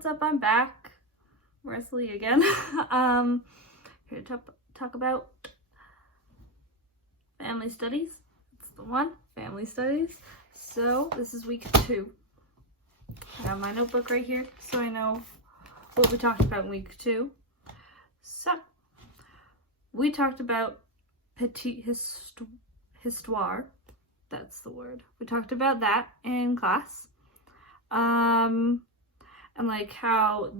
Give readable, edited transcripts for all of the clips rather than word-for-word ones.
what's up? I'm back. Wesley again. Here to talk about family studies. It's the one, family studies. So this is week 2. I got my notebook right here so I know what we talked about in week 2. So we talked about petite histoire. That's the word. We talked about that in class. And like how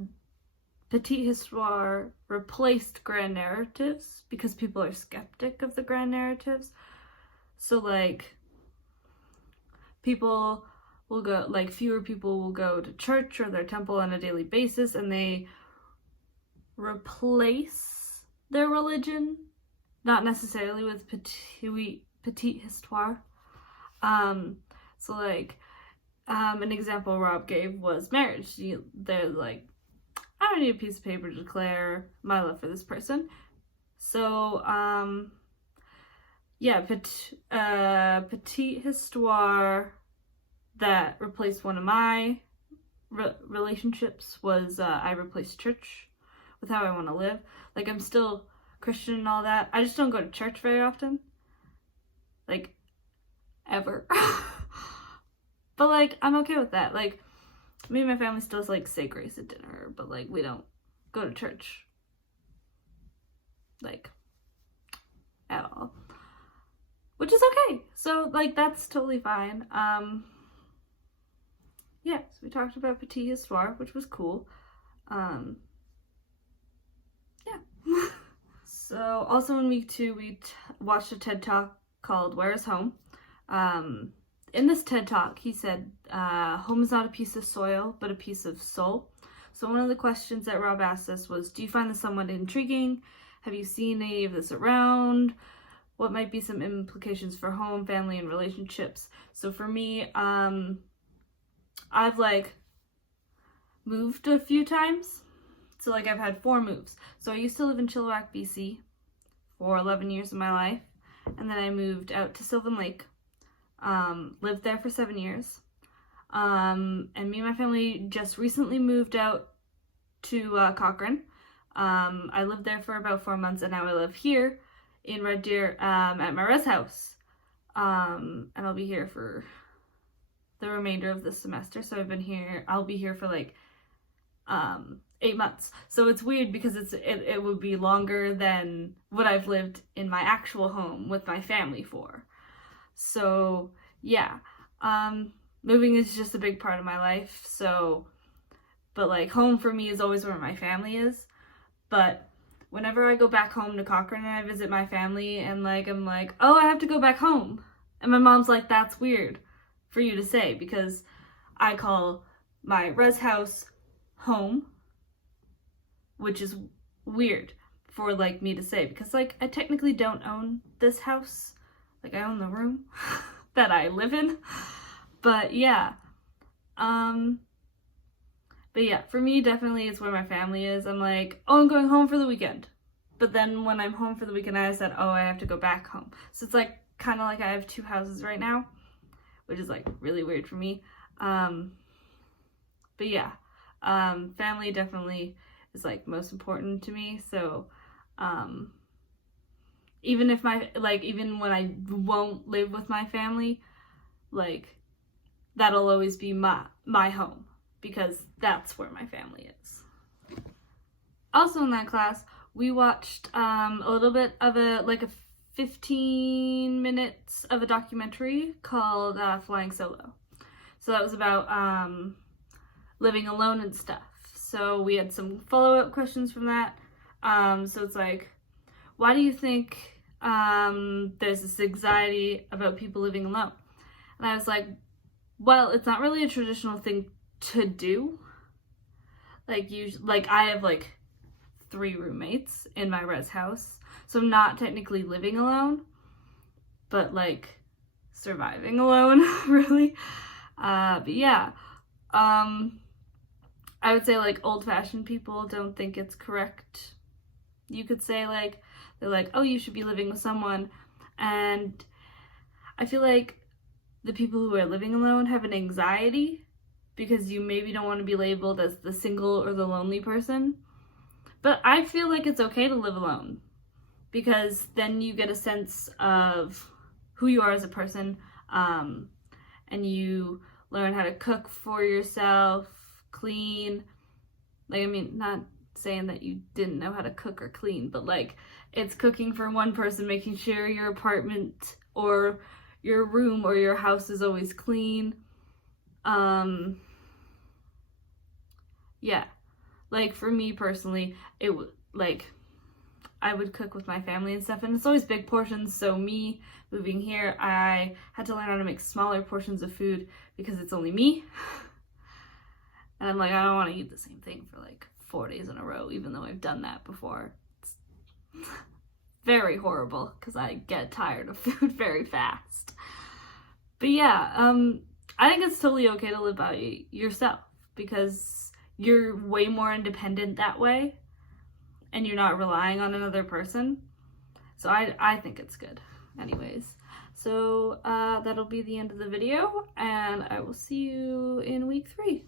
petite histoire replaced grand narratives because people are skeptic of the grand narratives. So like people will go, like fewer people will go to church or their temple on a daily basis, and they replace their religion, not necessarily with petite histoire. So like an example Rob gave was marriage. They're like, I don't need a piece of paper to declare my love for this person. So, yeah, petite histoire that replaced one of my relationships was I replaced church with how I want to live. Like, I'm still Christian and all that. I just don't go to church very often. Like, ever. But, like, I'm okay with that. Like, me and my family still like say grace at dinner, but like we don't go to church like at all, which is okay. So like that's totally fine. Yeah, so we talked about petite histoire, which was cool. Yeah. So also in week 2 we watched a TED Talk called Where is Home. In this TED Talk, he said, home is not a piece of soil, but a piece of soul. So one of the questions that Rob asked us was, do you find this somewhat intriguing? Have you seen any of this around? What might be some implications for home, family, and relationships? So for me, I've like moved a few times. So like I've had 4 moves. So I used to live in Chilliwack, BC for 11 years of my life. And then I moved out to Sylvan Lake. Lived there for 7 years. And me and my family just recently moved out to Cochrane. I lived there for about 4 months, and now I live here in Red Deer at my res house. And I'll be here for the remainder of the semester. So I'll be here for like 8 months. So it's weird because it would be longer than what I've lived in my actual home with my family for. So yeah, moving is just a big part of my life. So, but like home for me is always where my family is. But whenever I go back home to Cochrane and I visit my family and like, I'm like, oh, I have to go back home. And my mom's like, that's weird for you to say because I call my res house home, which is weird for like me to say because like I technically don't own this house. Like, I own the room that I live in. But, yeah. But, yeah, for me, definitely it's where my family is. I'm like, oh, I'm going home for the weekend. But then when I'm home for the weekend, I said, oh, I have to go back home. So it's, like, kind of like I have 2 houses right now, which is, like, really weird for me. But, yeah. Family definitely is, like, most important to me. So, even when I won't live with my family, like, that'll always be my home, because that's where my family is. Also in that class, we watched a little bit of a 15 minutes of a documentary called Flying Solo. So that was about living alone and stuff. So we had some follow-up questions from that. So it's like, why do you think there's this anxiety about people living alone? And I was like, well, it's not really a traditional thing to do. Like, I have like 3 roommates in my res house, so I'm not technically living alone, but like surviving alone, really. But yeah, I would say like old-fashioned people don't think it's correct. You could say like, they're like, oh, you should be living with someone. And I feel like the people who are living alone have an anxiety because you maybe don't want to be labeled as the single or the lonely person. But I feel like it's okay to live alone, because then you get a sense of who you are as a person, and you learn how to cook for yourself, clean. Like, I mean, not saying that you didn't know how to cook or clean, but like, it's cooking for one person, making sure your apartment or your room or your house is always clean. Yeah, like for me personally, it would like, I would cook with my family and stuff, and it's always big portions. So me moving here, I had to learn how to make smaller portions of food because it's only me. And I'm like, I don't want to eat the same thing for like 4 days in a row, even though I've done that before. It's very horrible because I get tired of food very fast. But yeah, I think it's totally okay to live by yourself, because you're way more independent that way and you're not relying on another person. So I think it's good. Anyways, so that'll be the end of the video, and I will see you in week 3.